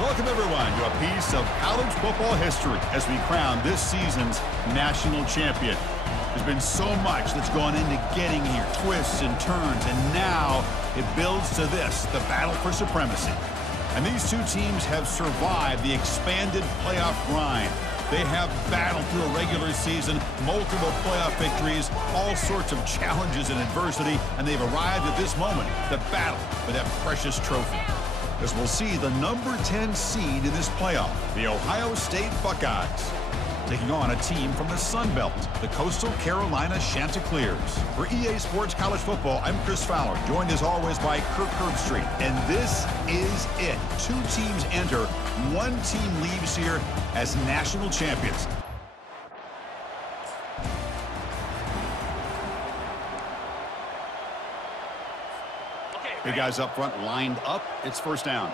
Welcome, everyone, to a piece of college football history as we crown this season's national champion. There's been so much that's gone into getting here, twists and turns, and now it builds to this, the battle for supremacy. And these two teams have survived the expanded playoff grind. They have battled through a regular season, multiple playoff victories, all sorts of challenges and adversity, and they've arrived at this moment, the battle for that precious trophy. As we'll see the number 10 seed in this playoff, the Ohio State Buckeyes, taking on a team from the Sun Belt, the Coastal Carolina Chanticleers. For EA Sports College Football, I'm Chris Fowler, joined as always by Kirk Herbstreit. And this is it. Two teams enter, one team leaves here as national champions. Big guys up front lined up. It's first down.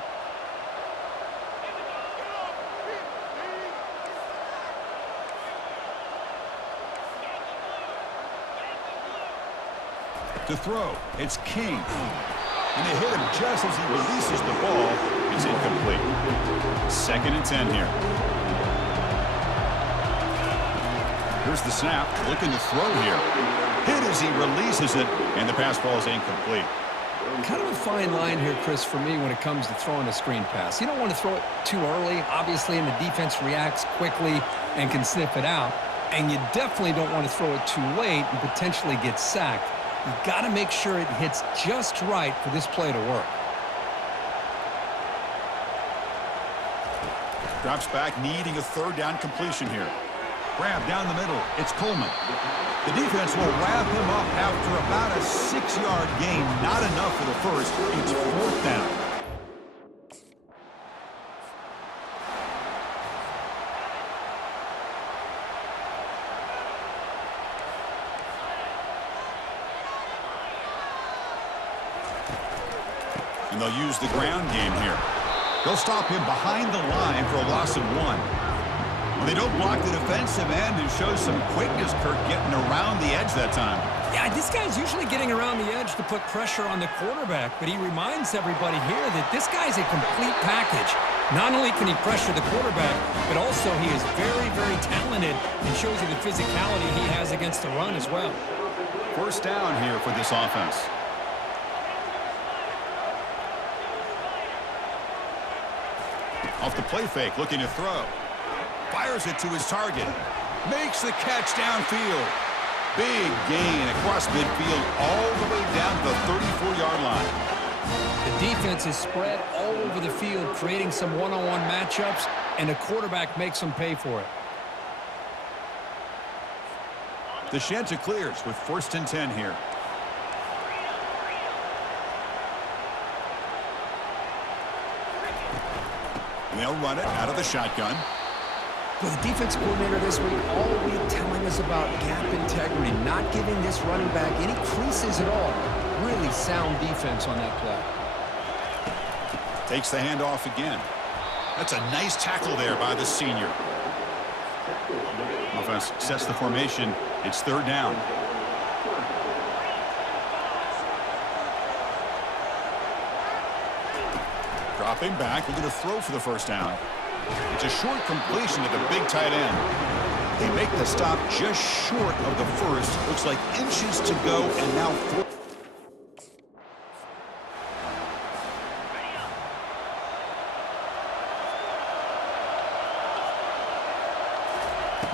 To throw, it's King. And they hit him just as he releases the ball. It's incomplete. 2nd and 10 here. Here's the snap, looking to throw here. Hit as he releases it, and the pass ball is incomplete. Kind of a fine line here, Chris, for me when it comes to throwing a screen pass. You don't want to throw it too early, obviously, and the defense reacts quickly and can sniff it out. And you definitely don't want to throw it too late and potentially get sacked. You've got to make sure it hits just right for this play to work. Drops back, needing a 3rd down completion here. Grab down the middle. It's Coleman. The defense will wrap him up after about a 6-yard gain. Not enough for the first. It's 4th down. And they'll use the ground game here. They'll stop him behind the line for a loss of 1. Well, they don't block the defensive end and show some quickness, Kirk, getting around the edge that time. Yeah, this guy's usually getting around the edge to put pressure on the quarterback, but he reminds everybody here that this guy's a complete package. Not only can he pressure the quarterback, but also he is very, very talented and shows you the physicality he has against the run as well. First down here for this offense. Off the play fake, looking to throw. Fires it to his target. Makes the catch downfield. Big gain across midfield all the way down to the 34-yard line. The defense is spread all over the field, creating some one-on-one matchups, and the quarterback makes them pay for it. The Chanticleers with 1st and 10 here. They'll run it out of the shotgun. Well, the defense coordinator this week all week telling us about gap integrity, not giving this running back any creases at all. Really sound defense on that play. Takes the handoff again. That's a nice tackle there by the senior. Offense sets the formation. It's 3rd down. Dropping back, looking to throw for the first down. It's a short completion to the big tight end. They make the stop just short of the first. Looks like inches to go, and now 4.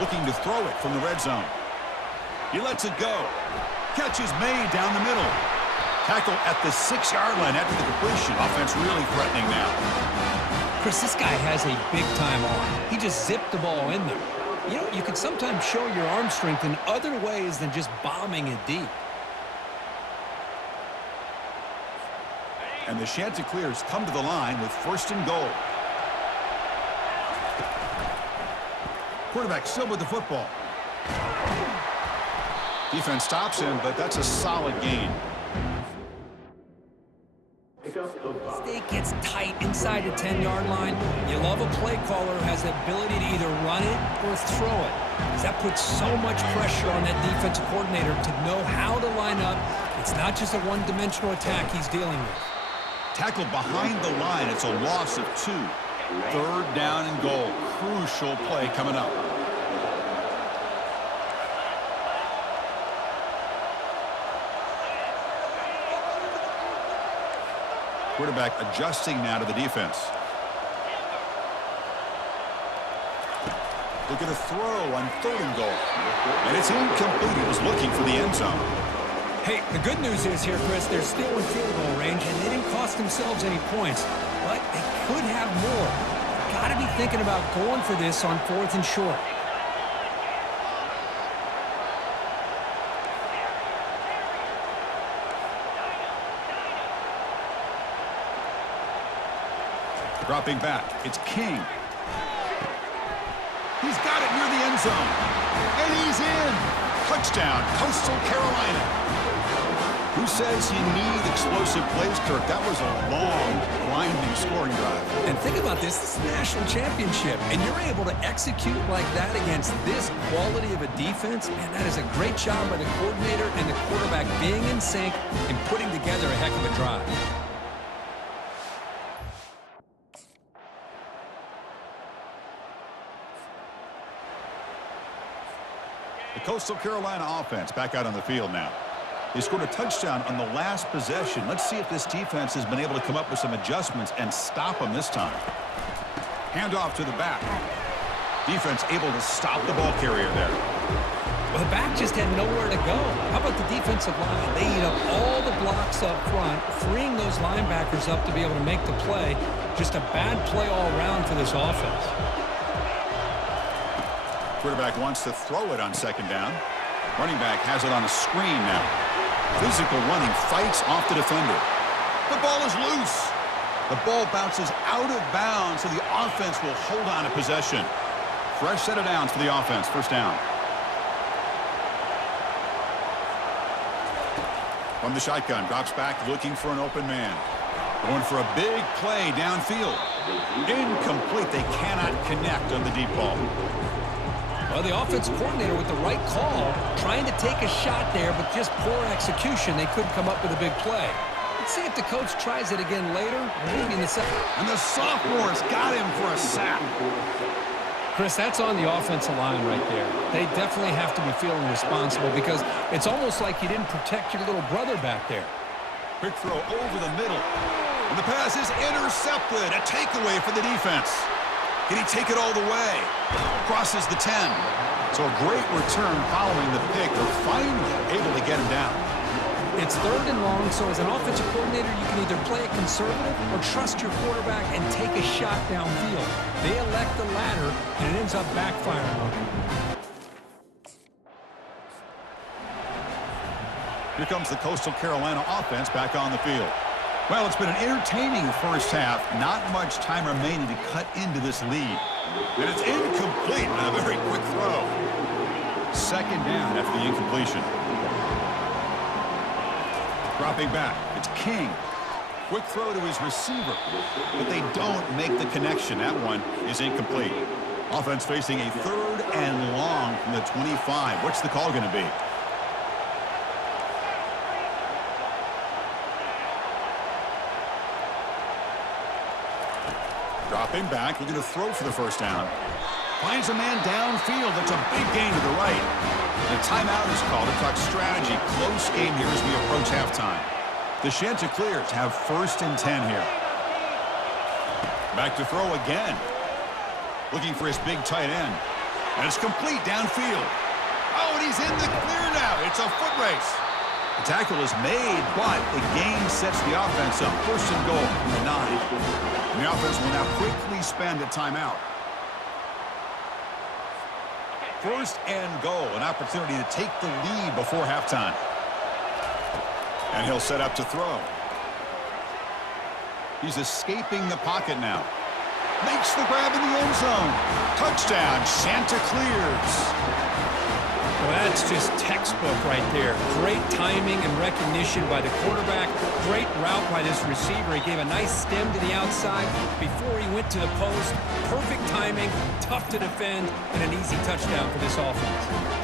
Looking to throw it from the red zone. He lets it go. Catch is made down the middle. Tackle at the 6-yard line after the completion. Offense really threatening now. Chris, this guy has a big-time arm. He just zipped the ball in there. You know, you can sometimes show your arm strength in other ways than just bombing it deep. And the Chanticleers come to the line with 1st and goal. Quarterback still with the football. Defense stops him, but that's a solid gain. State gets tight inside the 10-yard line. You love a play caller who has the ability to either run it or throw it, because that puts so much pressure on that defensive coordinator to know how to line up. It's not just a one-dimensional attack he's dealing with. Tackled behind the line. It's a loss of 2. Third down and goal. Crucial play coming up. Quarterback adjusting now to the defense. Look at a throw on 3rd and goal. And it's incomplete. He was looking for the end zone. Hey, the good news is here, Chris, they're still in field goal range, and they didn't cost themselves any points. But they could have more. Got to be thinking about going for this on 4th and short. Dropping back, it's King. He's got it near the end zone. And he's in. Touchdown, Coastal Carolina. Who says you need explosive plays, Kirk? That was a long, grinding scoring drive. And think about this. This is a national championship, and you're able to execute like that against this quality of a defense. Man, that is a great job by the coordinator and the quarterback being in sync and putting together a heck of a drive. The Coastal Carolina offense back out on the field now. They scored a touchdown on the last possession. Let's see if this defense has been able to come up with some adjustments and stop them this time. Handoff to the back. Defense able to stop the ball carrier there. Well, the back just had nowhere to go. How about the defensive line? They eat up all the blocks up front, freeing those linebackers up to be able to make the play. Just a bad play all around for this offense. Quarterback wants to throw it on 2nd down. Running back has it on a screen now. Physical running, fights off the defender. The ball is loose. The ball bounces out of bounds, so the offense will hold on to possession. Fresh set of downs for the offense. 1st down. From the shotgun, drops back looking for an open man. Going for a big play downfield. Incomplete. They cannot connect on the deep ball. Well, the offensive coordinator with the right call, trying to take a shot there, but just poor execution. They couldn't come up with a big play. Let's see if the coach tries it again later, maybe in the second. And the sophomores got him for a sack. Chris, that's on the offensive line right there. They definitely have to be feeling responsible because it's almost like you didn't protect your little brother back there. Quick throw over the middle. And the pass is intercepted. A takeaway for the defense. Can he take it all the way? Crosses the 10. So a great return following the pick. They're finally able to get him down. It's 3rd and long, so as an offensive coordinator, you can either play it conservative or trust your quarterback and take a shot downfield. They elect the latter, and it ends up backfiring on them. Here comes the Coastal Carolina offense back on the field. Well, it's been an entertaining first half. Not much time remaining to cut into this lead. And it's incomplete on a very quick throw. 2nd down after the incompletion. Dropping back, it's King. Quick throw to his receiver, but they don't make the connection. That one is incomplete. Offense facing a 3rd and long from the 25. What's the call going to be? Dropping back, looking to throw for the 1st down. Finds a man downfield. That's a big gain to the right. The timeout is called to talk strategy. Close game here as we approach halftime. The Chanticleer to have 1st and 10 here. Back to throw again. Looking for his big tight end. And it's complete downfield. Oh, and he's in the clear now. It's a foot race. The tackle is made, but the gain sets the offense up. 1st and goal from the 9. And the offense will now quickly spend a timeout. 1st and goal, an opportunity to take the lead before halftime. And he'll set up to throw. He's escaping the pocket now. Makes the grab in the end zone. Touchdown, Chanticleers. Well, that's just textbook right there. Great timing and recognition by the quarterback. Great route by this receiver. He gave a nice stem to the outside before he went to the post. Perfect timing, tough to defend, and an easy touchdown for this offense.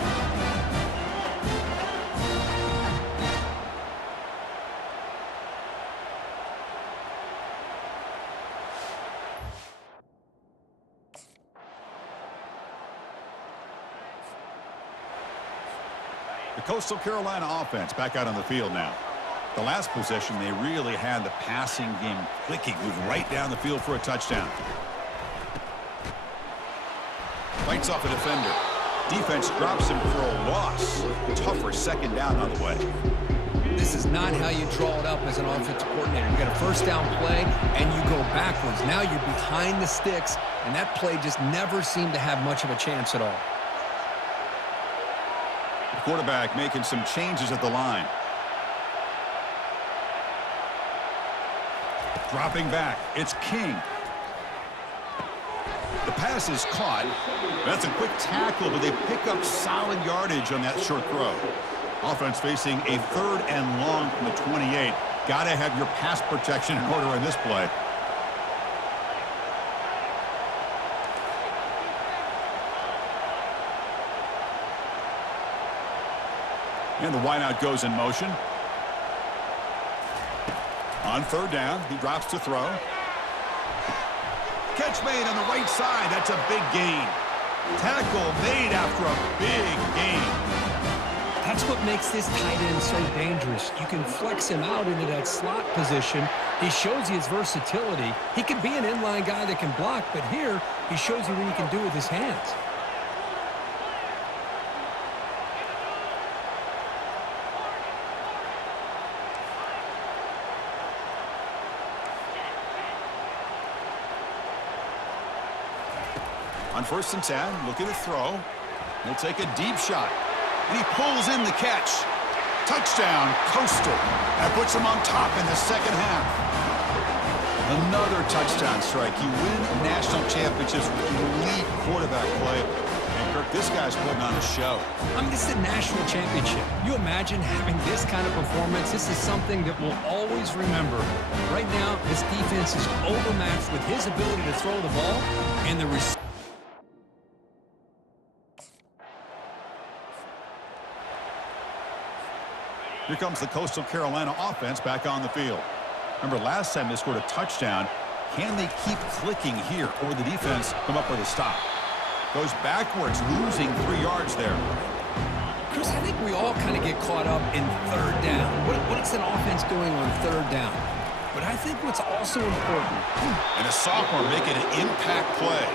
The Coastal Carolina offense back out on the field now. The last possession, they really had the passing game clicking, moved right down the field for a touchdown. Fights off a defender. Defense drops him for a loss. Tougher second down on the way. This is not how you draw it up as an offensive coordinator. You got a first down play, and you go backwards. Now you're behind the sticks, and that play just never seemed to have much of a chance at all. The quarterback making some changes at the line. Dropping back, it's King. The pass is caught. That's a quick tackle, but they pick up solid yardage on that short throw. Offense facing a 3rd and long from the 28. Got to have your pass protection in order on this play. And the wideout goes in motion. On 3rd down, he drops to throw. Catch made on the right side. That's a big gain. Tackle made after a big gain. That's what makes this tight end so dangerous. You can flex him out into that slot position. He shows you his versatility. He could be an inline guy that can block, but here he shows you what he can do with his hands. On 1st and 10, looking to throw. He'll take a deep shot. And he pulls in the catch. Touchdown, Coastal. That puts him on top in the second half. Another touchdown strike. You win national championships with elite quarterback play. And, Kirk, this guy's putting on a show. I mean, this is a national championship. You imagine having this kind of performance? This is something that we'll always remember. Right now, this defense is overmatched with his ability to throw the ball and the receiver. Here comes the Coastal Carolina offense back on the field. Remember, last time they scored a touchdown. Can they keep clicking here, or will the defense come up with a stop? Goes backwards, losing 3 yards there. Chris, I think we all kind of get caught up in 3rd down. What is an offense doing on 3rd down? But I think what's also important. And a sophomore making an impact play.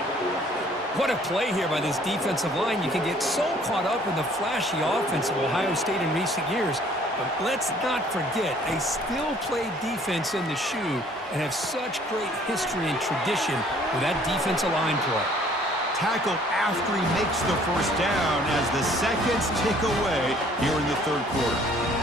What a play here by this defensive line. You can get so caught up in the flashy offense of Ohio State in recent years. But let's not forget, a still-play defense in the shoe and have such great history and tradition with that defensive line play. Tackle after he makes the 1st down as the seconds tick away here in the 3rd quarter.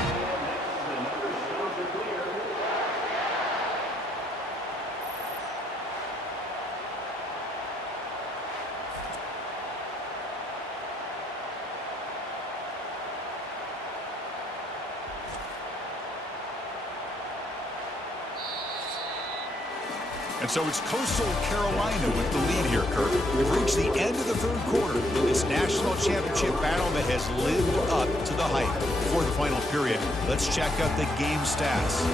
And so it's Coastal Carolina with the lead here, Kirk. We've reached the end of the 3rd quarter in this national championship battle that has lived up to the hype. Before the final period, let's check out the game stats.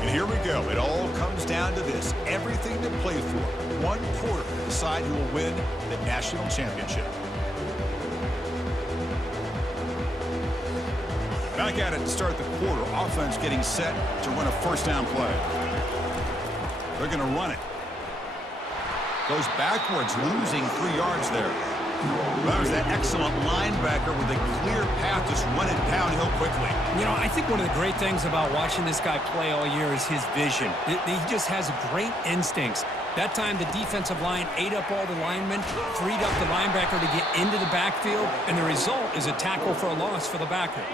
And here we go. It all comes down to this. Everything to play for. 1 quarter to decide who will win the national championship. Back at it to start the quarter. Offense getting set to run a 1st down play. They're going to run it. Goes backwards, losing 3 yards there. That was that excellent linebacker with a clear path, just running downhill quickly. You know, I think one of the great things about watching this guy play all year is his vision. He just has great instincts. That time, the defensive line ate up all the linemen, freed up the linebacker to get into the backfield, and the result is a tackle for a loss for the backer.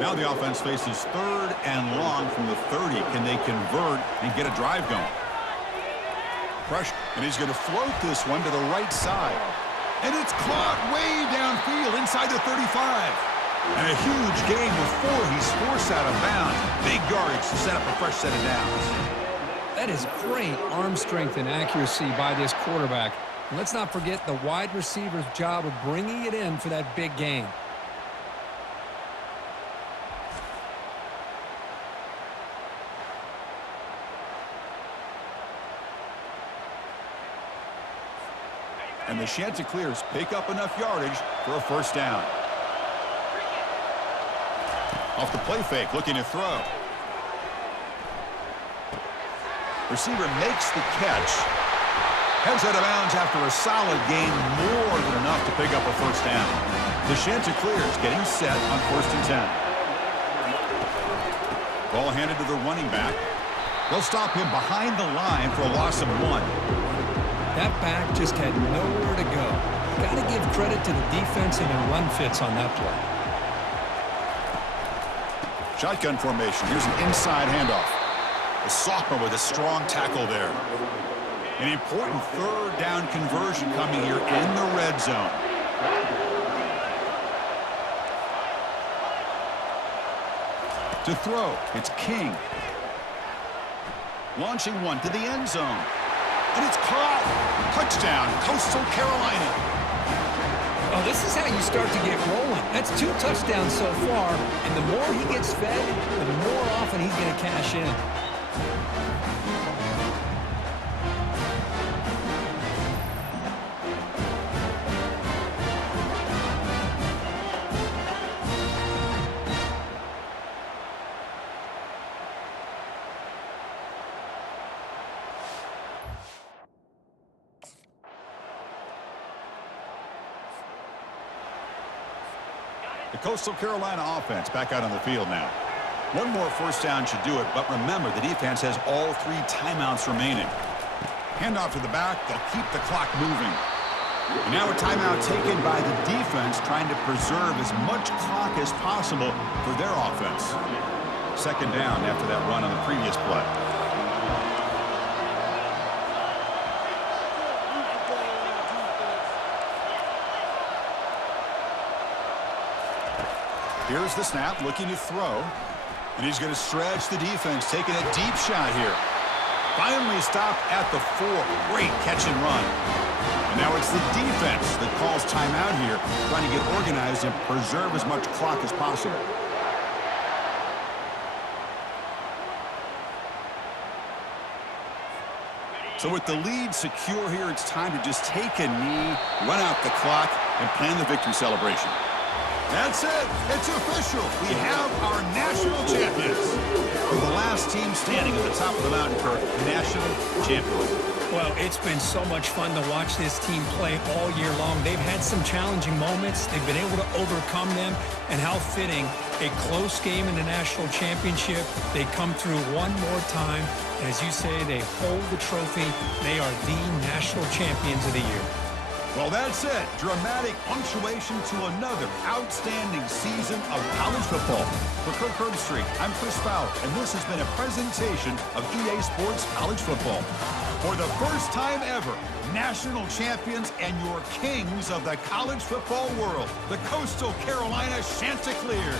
Now the offense faces 3rd and long from the 30. Can they convert and get a drive going? Pressure, and he's going to float this one to the right side. And it's caught way downfield inside the 35. And a huge gain before he's forced out of bounds. Big yardage to set up a fresh set of downs. That is great arm strength and accuracy by this quarterback. And let's not forget the wide receiver's job of bringing it in for that big gain. And the Chanticleers pick up enough yardage for a 1st down. Off the play fake, looking to throw. Receiver makes the catch. Heads out of bounds after a solid gain, more than enough to pick up a first down. The Chanticleers getting set on 1st and 10. Ball handed to the running back. They'll stop him behind the line for a loss of 1. That back just had nowhere to go. Got to give credit to the defense and their run fits on that play. Shotgun formation. Here's an inside handoff. The sophomore with a strong tackle there. An important 3rd down conversion coming here in the red zone. To throw, it's King. Launching one to the end zone. And it's caught. Touchdown, Coastal Carolina. Oh, this is how you start to get rolling. That's 2 touchdowns so far, and the more he gets fed, the more often he's going to cash in. The Coastal Carolina offense back out on the field now. One more first down should do it, but remember, the defense has all 3 timeouts remaining. Handoff to the back, they'll keep the clock moving. And now a timeout taken by the defense, trying to preserve as much clock as possible for their offense. 2nd down after that run on the previous play. Here's the snap, looking to throw. And he's going to stretch the defense, taking a deep shot here. Finally stopped at the 4. Great catch and run. And now it's the defense that calls timeout here, trying to get organized and preserve as much clock as possible. So with the lead secure here, it's time to just take a knee, run out the clock, and plan the victory celebration. That's it. It's official. We have our national champions. We're the last team standing at the top of the mountain, Kirk, national champions. Well, it's been so much fun to watch this team play all year long. They've had some challenging moments. They've been able to overcome them. And how fitting, a close game in the national championship. They come through one more time. And as you say, they hold the trophy. They are the national champions of the year. Well, that's it. Dramatic punctuation to another outstanding season of college football. For Kirk Herbstreit, I'm Chris Fowler, and this has been a presentation of EA Sports College Football. For the first time ever, national champions and your kings of the college football world, the Coastal Carolina Chanticleers.